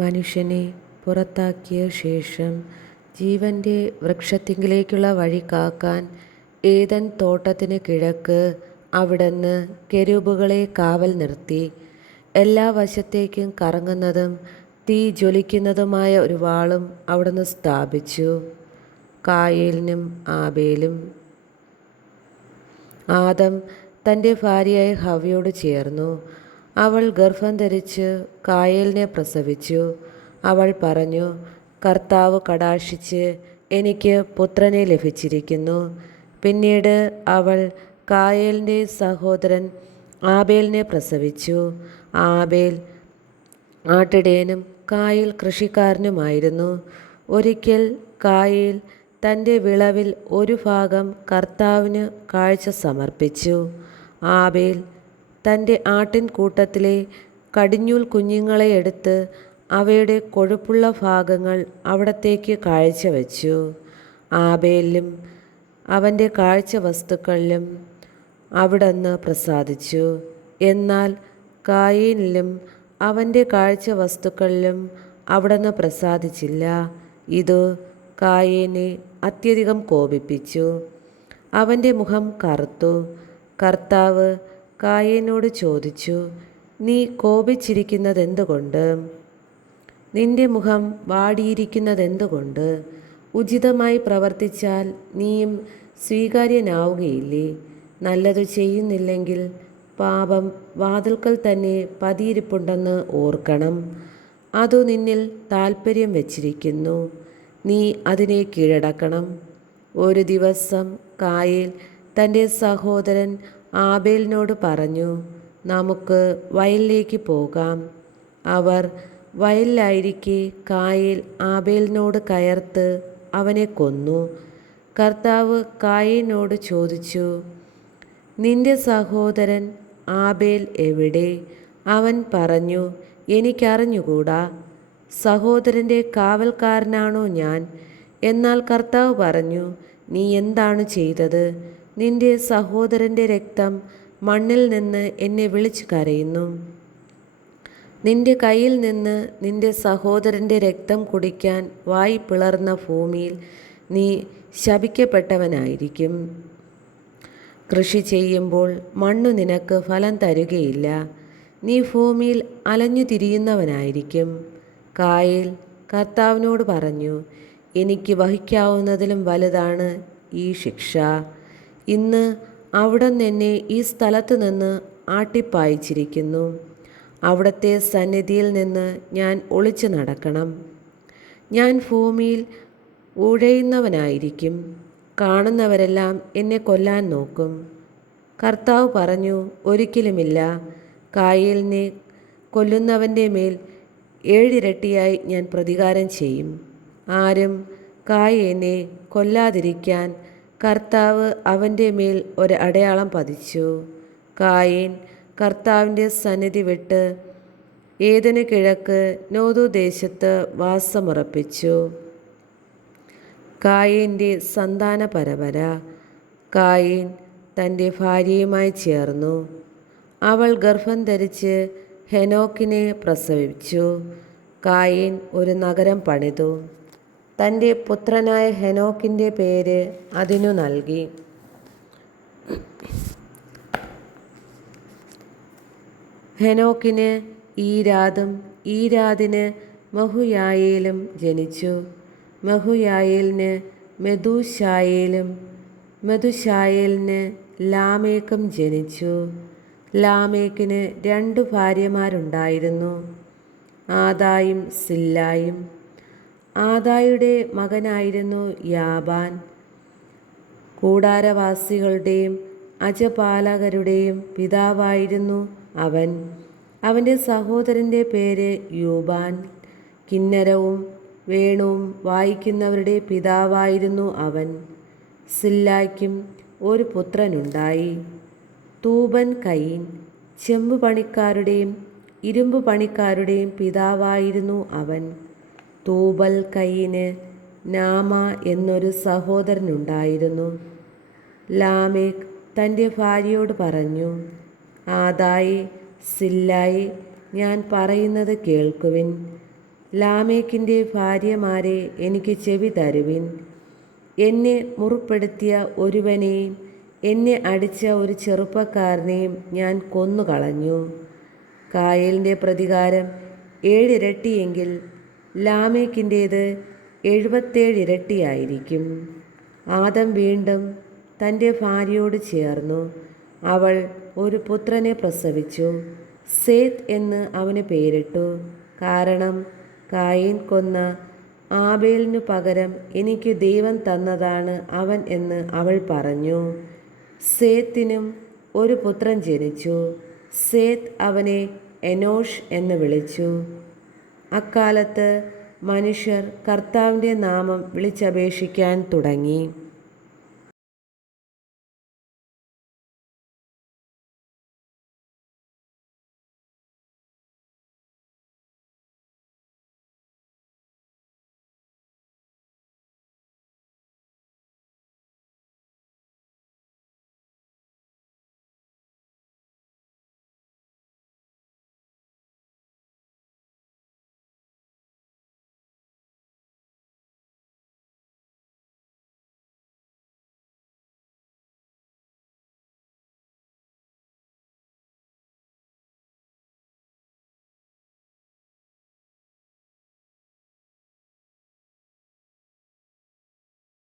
മനുഷ്യനെ പുറത്താക്കിയ ശേഷം ജീവൻ്റെ വൃക്ഷത്തിങ്കിലേക്കുള്ള വഴി കാക്കാൻ ഏദൻ തോട്ടത്തിന് കിഴക്ക് അവിടുന്ന് കെരൂബുകളെ കാവൽ നിർത്തി. എല്ലാ വശത്തേക്കും കറങ്ങുന്നതും തീ ജ്വലിക്കുന്നതുമായ ഒരു വാളും അവിടുന്ന് സ്ഥാപിച്ചു. കായേലിനും ആബേലും. ആദം തൻ്റെ ഭാര്യയായ ഹവ്വയോട് ചേർന്നു. അവൾ ഗർഭം ധരിച്ച് കായേലിനെ പ്രസവിച്ചു. അവൾ പറഞ്ഞു, കർത്താവ് കടാക്ഷിച്ച് എനിക്ക് പുത്രനെ ലഭിച്ചിരിക്കുന്നു. പിന്നീട് അവൾ കായേലിൻ്റെ സഹോദരൻ ആബേലിനെ പ്രസവിച്ചു. ആബേൽ ആട്ടിടയനും കായേൽ കൃഷിക്കാരനുമായിരുന്നു. ഒരിക്കൽ കായേൽ തൻ്റെ വിളവിൽ ഒരു ഭാഗം കർത്താവിന് കാഴ്ച സമർപ്പിച്ചു. ആബേൽ തൻ്റെ ആട്ടിൻകൂട്ടത്തിലെ കടിഞ്ഞൂൽ കുഞ്ഞുങ്ങളെ എടുത്ത് അവയുടെ കൊഴുപ്പുള്ള ഭാഗങ്ങൾ അവിടത്തേക്ക് കാഴ്ചവെച്ചു. ആബേലിലും അവൻ്റെ കാഴ്ച വസ്തുക്കളിലും അവിടുന്ന് പ്രസാദിച്ചു. എന്നാൽ കായീനിലും അവൻ്റെ കാഴ്ച വസ്തുക്കളിലും അവിടുന്ന് പ്രസാദിച്ചില്ല. ഇത് കായേനെ അത്യധികം കോപിപ്പിച്ചു. അവൻ്റെ മുഖം കറുത്തു. കർത്താവ് കായേനോട് ചോദിച്ചു, നീ കോപിച്ചിരിക്കുന്നതെന്തുകൊണ്ട്? നിന്റെ മുഖം വാടിയിരിക്കുന്നതെന്തുകൊണ്ട്? ഉചിതമായി പ്രവർത്തിച്ചാൽ നീയും സ്വീകാര്യനാവുകയില്ലേ? നല്ലതു ചെയ്യുന്നില്ലെങ്കിൽ പാപം വാതിൽക്കൽ തന്നെ പതിയിരിപ്പുണ്ടെന്ന് ഓർക്കണം. അതു നിന്നിൽ താൽപ്പര്യം വച്ചിരിക്കുന്നു. നീ അതിനെ കീഴടക്കണം. ഒരു ദിവസം കായേൽ തൻ്റെ സഹോദരൻ ആബേലിനോട് പറഞ്ഞു, നമുക്ക് വയലിലേക്ക് പോകാം. അവർ വയലിലായിരിക്കെ കായേൽ ആബേലിനോട് കയർത്ത് അവനെ കൊന്നു. കർത്താവ് കായേനോട് ചോദിച്ചു, നിന്റെ സഹോദരൻ ആബേൽ എവിടെ? അവൻ പറഞ്ഞു, എനിക്കറിഞ്ഞുകൂടാ. സഹോദരൻ്റെ കാവൽക്കാരനാണോ ഞാൻ? എന്നാൽ കർത്താവ് പറഞ്ഞു, നീ എന്താണ് ചെയ്തത്? നിന്റെ സഹോദരൻ്റെ രക്തം മണ്ണിൽ നിന്ന് എന്നെ വിളിച്ചു കരയുന്നു. നിന്റെ കയ്യിൽ നിന്ന് നിന്റെ സഹോദരൻ്റെ രക്തം കുടിക്കാൻ വായി പിളർന്ന ഭൂമിയിൽ നീ ശപിക്കപ്പെട്ടവനായിരിക്കും. കൃഷി ചെയ്യുമ്പോൾ മണ്ണു നിനക്ക് ഫലം തരുകയില്ല. നീ ഭൂമിയിൽ അലഞ്ഞു തിരിയുന്നവനായിരിക്കും. കായേൽ കർത്താവിനോട് പറഞ്ഞു, എനിക്ക് വഹിക്കാവുന്നതിലും വലുതാണ് ഈ ശിക്ഷ. ഇന്ന് അവിടുന്ന് എന്നെ ഈ സ്ഥലത്ത് നിന്ന് ആട്ടിപ്പായിച്ചിരിക്കുന്നു. അവിടുത്തെ സന്നിധിയിൽ നിന്ന് ഞാൻ ഒളിച്ചു നടക്കണം. ഞാൻ ഭൂമിയിൽ ഉഴയുന്നവനായിരിക്കും. കാണുന്നവരെല്ലാം എന്നെ കൊല്ലാൻ നോക്കും. കർത്താവ് പറഞ്ഞു, ഒരിക്കലുമില്ല. കായേലിനെ കൊല്ലുന്നവൻ്റെ മേൽ 7 ഇരട്ടിയായി ഞാൻ പ്രതികാരം ചെയ്യും. ആരും കായേനെ കൊല്ലാതിരിക്കാൻ കർത്താവ് അവൻ്റെ മേൽ ഒരു അടയാളം പതിച്ചു. കായേൻ കർത്താവിൻ്റെ സന്നിധി വിട്ട് ഏദന് കിഴക്ക് നോദു ദേശത്ത് വാസമുറപ്പിച്ചു. കായേൻ്റെ സന്താന പരമ്പര. കായേൻ തൻ്റെ ഭാര്യയുമായി ചേർന്നു. അവൾ ഗർഭം ധരിച്ച് ഹെനോക്കിനെ പ്രസവിച്ചു. കായേൻ ഒരു നഗരം പണിതു. തൻ്റെ പുത്രനായ ഹെനോക്കിൻ്റെ പേര് അതിനു നൽകി. ഹെനോക്കിന് ഈരാദും ഈരാദിന് മഹുയായേലും ജനിച്ചു. മഹുയായേലിന് മെഥൂശായേലും മെഥുശായേലിന് ലാമേക്കും ജനിച്ചു. ലാമേക്കിന് 2 ഭാര്യമാരുണ്ടായിരുന്നു, ആദായും സില്ലായും. ആദായുടെ മകനായിരുന്നു യാബാൻ. കൂടാരവാസികളുടെയും അജപാലകരുടെയും പിതാവായിരുന്നു അവൻ. അവൻ്റെ സഹോദരൻ്റെ പേര് യൂബാൻ. കിന്നരവും വേണുവും വായിക്കുന്നവരുടെ പിതാവായിരുന്നു അവൻ. സില്ലായ്ക്കും ഒരു പുത്രനുണ്ടായി, തൂബൻ കയീൻ. ചെമ്പ് പണിക്കാരുടെയും ഇരുമ്പ് പണിക്കാരുടെയും പിതാവായിരുന്നു അവൻ. തൂബൽ കയീന് നാമ എന്നൊരു സഹോദരനുണ്ടായിരുന്നു. ലാമേക്ക് തൻ്റെ ഭാര്യയോട് പറഞ്ഞു, ആദായി, സില്ലായി, ഞാൻ പറയുന്നത് കേൾക്കുവിൻ. ലാമേക്കിൻ്റെ ഭാര്യമാരെ എനിക്ക് ചെവി തരുവിൻ. എന്നെ മുറിപ്പെടുത്തിയ ഒരുവനെയും എന്നെ അടിച്ച ഒരു ചെറുപ്പക്കാരനെയും ഞാൻ കൊന്നുകളഞ്ഞു. കായേലിൻ്റെ പ്രതികാരം 7 ഇരട്ടിയെങ്കിൽ ലാമേക്കിൻ്റേത് 77 ഇരട്ടിയായിരിക്കും. ആദം വീണ്ടും തൻ്റെ ഭാര്യയോട് ചേർന്നു. അവൾ ഒരു പുത്രനെ പ്രസവിച്ചു. സേത്ത് എന്ന് അവന് പേരിട്ടു. കാരണം കായീൻ കൊന്ന ആബേലിനു പകരം എനിക്ക് ദൈവം തന്നതാണ് അവൻ എന്ന് അവൾ പറഞ്ഞു. സേത്തിനും ഒരു പുത്രൻ ജനിച്ചു. സേത്ത് അവനെ എനോഷ് എന്ന് വിളിച്ചു. അക്കാലത്ത് മനുഷ്യർ കർത്താവിൻ്റെ നാമം വിളിച്ചപേക്ഷിക്കാൻ തുടങ്ങി.